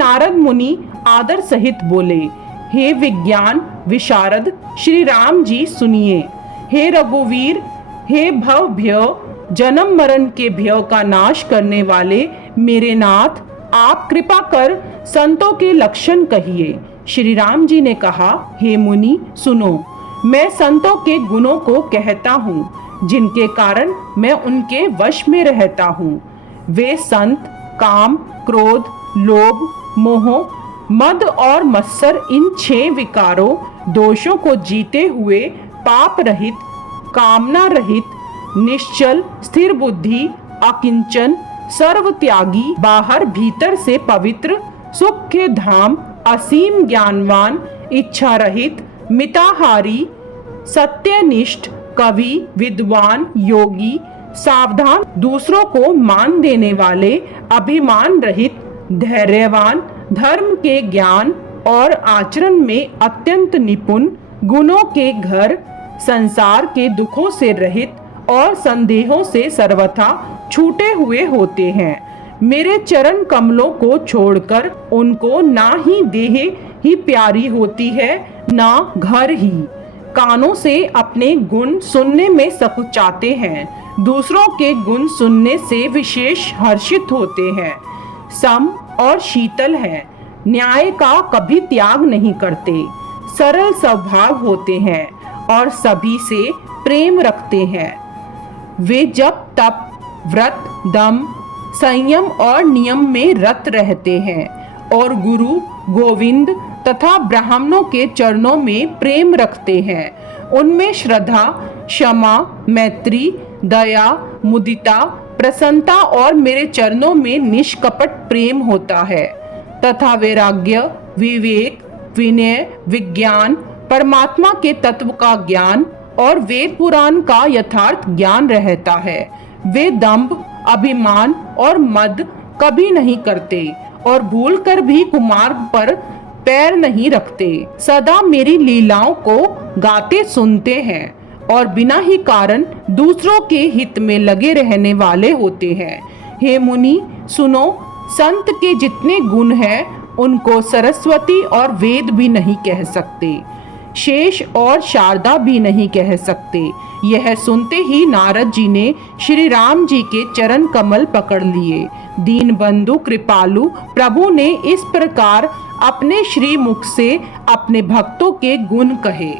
नारद मुनि आदर सहित बोले, हे विज्ञान विशारद श्री राम जी सुनिए। हे रघुवीर, हे भव भय जन्म मरण के भय का नाश करने वाले मेरे नाथ, आप कृपा कर संतों के लक्षण कहिए। श्री राम जी ने कहा, हे मुनि सुनो, मैं संतों के गुणों को कहता हूँ, जिनके कारण मैं उनके वश में रहता हूँ। वे संत काम, क्रोध, लोभ, मोह, मद और मत्सर इन 6 विकारों दोषों को जीते हुए पाप रहित, कामना रहित, निश्चल स्थिर बुद्धि, अकिंचन, सर्व त्यागी, बाहर भीतर से पवित्र, सुख के धाम, असीम ज्ञानवान, इच्छा रहित, मिताहारी, सत्यनिष्ठ, कवि, विद्वान, योगी, सावधान, दूसरों को मान देने वाले, अभिमान रहित, धैर्यवान, धर्म के ज्ञान और आचरण में अत्यंत निपुण, गुणों के घर, संसार के दुखों से रहित और संदेहों से सर्वथा छूटे हुए होते हैं। मेरे चरण कमलों को छोड़कर उनको ना ही देह ही प्यारी होती है, ना घर ही। कानों से अपने गुण सुनने में सकुचाते हैं, दूसरों के गुण सुनने से विशेष हर्षित होते हैं। सम और शीतल है, न्याय का कभी त्याग नहीं करते, सरल स्वभाव होते हैं और सभी से प्रेम रखते हैं। वे जप तप, व्रत, दम, संयम और नियम में रत रहते हैं और गुरु, गोविंद तथा ब्राह्मणों के चरणों में प्रेम रखते हैं। उनमें श्रद्धा, क्षमा, मैत्री, दया, मुदिता, प्रसन्नता और मेरे चरणों में निष्कपट प्रेम होता है तथा वैराग्य, विवेक, विनय, विज्ञान, परमात्मा के तत्व का ज्ञान और वेद पुराण का यथार्थ ज्ञान रहता है। वे दंभ, अभिमान और मद कभी नहीं करते और भूलकर भी कुमार्ग पर पैर नहीं रखते। सदा मेरी लीलाओं को गाते सुनते हैं और बिना ही कारण दूसरों के हित में लगे रहने वाले होते हैं। हे मुनि सुनो, संत के जितने गुण हैं उनको सरस्वती और वेद भी नहीं कह सकते, शेष और शारदा भी नहीं कह सकते। यह सुनते ही नारद जी ने श्री राम जी के चरण कमल पकड़ लिए। दीन बंधु कृपालु प्रभु ने इस प्रकार अपने श्री मुख से अपने भक्तों के गुण कहे।